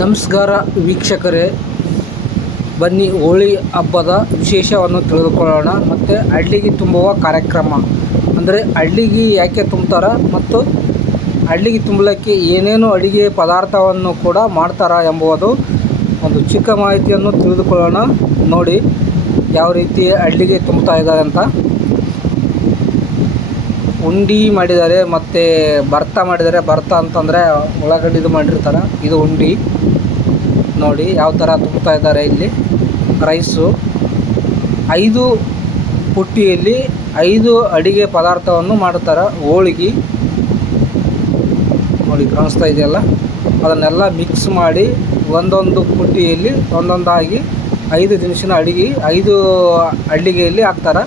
ನಮಸ್ಕಾರ ವೀಕ್ಷಕರೇ. ಬನ್ನಿ ಹೋಳಿ ಹಬ್ಬದ ವಿಶೇಷವನ್ನು ತಿಳಿದುಕೊಳ್ಳೋಣ. ಮತ್ತು ಹಳ್ಳಿಗೆ ತುಂಬುವ ಕಾರ್ಯಕ್ರಮ. ಅಂದರೆ ಹಳ್ಳಿಗೆ ಯಾಕೆ ತುಂಬ್ತಾರ ಮತ್ತು ಹಳ್ಳಿಗೆ ತುಂಬಲಿಕ್ಕೆ ಏನೇನು ಅಡಿಗೆ ಪದಾರ್ಥವನ್ನು ಕೂಡ ಮಾಡ್ತಾರ ಎಂಬುದು ಒಂದು ಚಿಕ್ಕ ಮಾಹಿತಿಯನ್ನು ತಿಳಿದುಕೊಳ್ಳೋಣ. ನೋಡಿ, ಯಾವ ರೀತಿ ಹಳ್ಳಿಗೆ ತುಂಬ್ತಾ ಇದ್ದಾರೆ ಅಂತ. ಉಂಡಿ ಮಾಡಿದ್ದಾರೆ, ಮತ್ತು ಭರ್ತ ಮಾಡಿದ್ದಾರೆ. ಭರ್ತ ಅಂತಂದರೆ ಉಳ್ಳಾಗಡ್ಡಿದು ಮಾಡಿರ್ತಾರೆ. ಇದು ಉಂಡಿ. ನೋಡಿ, ಯಾವ ಥರ ತುಂಬ್ತಾ ಇದ್ದಾರೆ ಇಲ್ಲಿ. ರೈಸು. ಐದು ಪುಟ್ಟಿಯಲ್ಲಿ ಐದು ಅಡಿಗೆ ಪದಾರ್ಥವನ್ನು ಮಾಡ್ತಾರೆ ಹೋಳಿಗೆ. ನೋಡಿ, ಕಾಣಿಸ್ತಾ ಇದೆಯಲ್ಲ? ಅದನ್ನೆಲ್ಲ ಮಿಕ್ಸ್ ಮಾಡಿ ಒಂದೊಂದು ಪುಟ್ಟಿಯಲ್ಲಿ ಒಂದೊಂದಾಗಿ ಐದು ದಿನಸಿನ ಅಡಿಗೆ, ಐದು ಅಡಿಗೆಯಲ್ಲಿ ಹಾಕ್ತಾರೆ.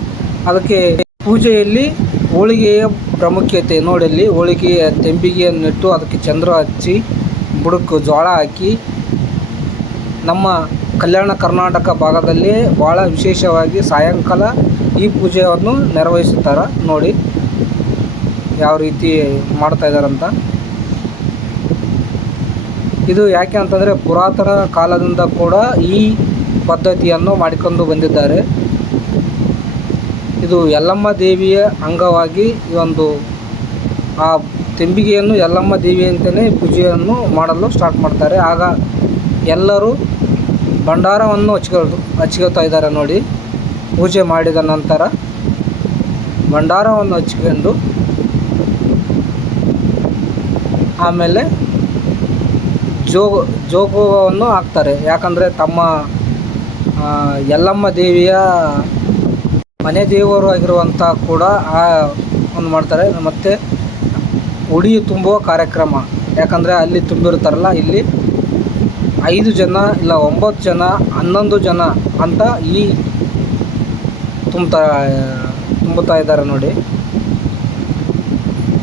ಅದಕ್ಕೆ ಪೂಜೆಯಲ್ಲಿ ಹೋಳಿಗೆಯ ಪ್ರಾಮುಖ್ಯತೆ ನೋಡಲ್ಲಿ ಹೋಳಿಗೆಯ ತೆಂಬಿಗೆಯನ್ನಿಟ್ಟು ಅದಕ್ಕೆ ಚಂದ್ರ ಹಚ್ಚಿ, ಬುಡಕ್ಕೆ ಜೋಳ ಹಾಕಿ, ನಮ್ಮ ಕಲ್ಯಾಣ ಕರ್ನಾಟಕ ಭಾಗದಲ್ಲಿ ಭಾಳ ವಿಶೇಷವಾಗಿ ಸಾಯಂಕಾಲ ಈ ಪೂಜೆಯನ್ನು ನೆರವೇರಿಸುತ್ತಾರೆ ನೋಡಿ ಯಾವ ರೀತಿ ಮಾಡ್ತಾ ಇದ್ದಾರಂತ. ಇದು ಯಾಕೆ ಅಂತಂದರೆ ಪುರಾತನ ಕಾಲದಿಂದ ಕೂಡ ಈ ಪದ್ಧತಿಯನ್ನು ಮಾಡಿಕೊಂಡು ಬಂದಿದ್ದಾರೆ. ಇದು ಯಲ್ಲಮ್ಮ ದೇವಿಯ ಅಂಗವಾಗಿ ಈ ಒಂದು, ಆ ತೆಂಬಿಗೆಯನ್ನು ಯಲ್ಲಮ್ಮ ದೇವಿ ಅಂತಲೇ ಪೂಜೆಯನ್ನು ಮಾಡಲು ಸ್ಟಾರ್ಟ್ ಮಾಡ್ತಾರೆ. ಆಗ ಎಲ್ಲರೂ ಭಂಡಾರವನ್ನು ಹಚ್ಕ ಹಚ್ಕೊಳ್ತಾ ಇದ್ದಾರೆ ನೋಡಿ. ಪೂಜೆ ಮಾಡಿದ ನಂತರ ಭಂಡಾರವನ್ನು ಹಚ್ಕೊಂಡು ಆಮೇಲೆ ಜೋಗ, ಜೋಗವನ್ನು ಹಾಕ್ತಾರೆ. ಯಾಕಂದರೆ ತಮ್ಮ ಯಲ್ಲಮ್ಮ ದೇವಿಯ ಮನೆ ದೇವರು ಆಗಿರುವಂಥ ಕೂಡ ಆ ಒಂದು ಮಾಡ್ತಾರೆ. ಮತ್ತು ಉಡಿ ತುಂಬುವ ಕಾರ್ಯಕ್ರಮ. ಯಾಕಂದರೆ ಅಲ್ಲಿ ತುಂಬಿರ್ತಾರಲ್ಲ, ಇಲ್ಲಿ ಐದು ಜನ ಇಲ್ಲ ಒಂಬತ್ತು ಜನ, ಹನ್ನೊಂದು ಜನ ಅಂತ ಈ ತುಂಬ್ತಾ ತುಂಬುತ್ತಾ ಇದ್ದಾರೆ ನೋಡಿ.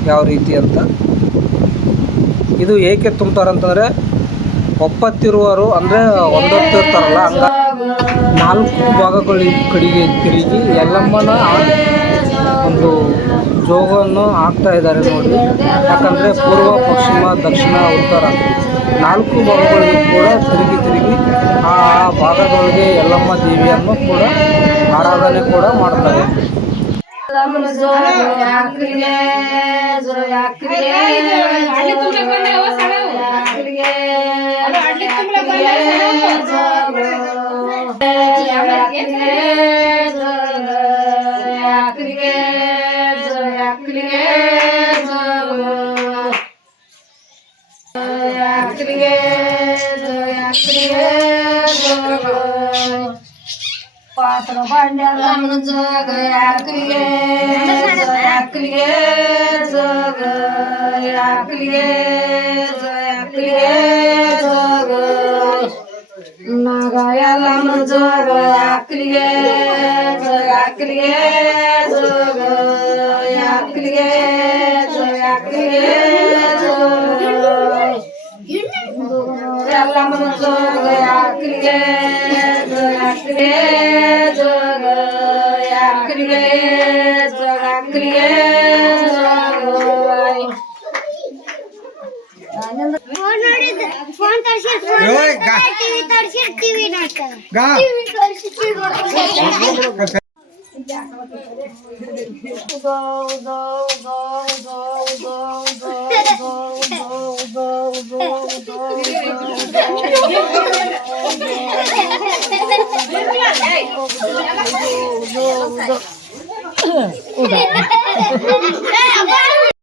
ಯಾವ ರೀತಿ ಅಂತ. ಇದು ಏಕೆ ತುಂಬ್ತಾರಂತಂದರೆ ಒಪ್ಪತ್ತಿರುವರು ಅಂದರೆ ಒಂದೊತ್ತಿರ್ತಾರಲ್ಲ, ಹಂಗ ನಾಲ್ಕು ಭಾಗಗಳಿಗೆ ಕಡೆಗೆ ತಿರುಗಿ ಎಲ್ಲಮ್ಮನ ಒಂದು ಜೋಗವನ್ನು ಹಾಕ್ತಾ ಇದ್ದಾರೆ ನೋಡಿ. ಯಾಕಂದರೆ ಪೂರ್ವ, ಪಶ್ಚಿಮ, ದಕ್ಷಿಣ, ಉತ್ತರ. ನಾಲ್ಕು ಭಾಗಗಳಿಗೂ ಕೂಡ ತಿರುಗಿ ತಿರುಗಿ ಆ ಭಾಗಗಳಿಗೆ ಯಲ್ಲಮ್ಮ ದೇವಿಯನ್ನು ಕೂಡ ಆರಾಧನೆ ಕೂಡ ಮಾಡ್ತಾರೆ. पात्र पांड्याला म्हणून जग आकलिये जय आकलिये जग आकलिये जय जग नागाया लाम जग. ಯಾಕ್ರಿಗೆ ಜಗ ಯಾಕ್ರಿಗೆ ಯಾಕ್ರಿಗೆ ಎಲ್ಲ ಜಗ ಯಾಕ್ರಿಗೆ ಯಾಕ್ರಿಗೆ ಜಗ Go, go, go, go, go,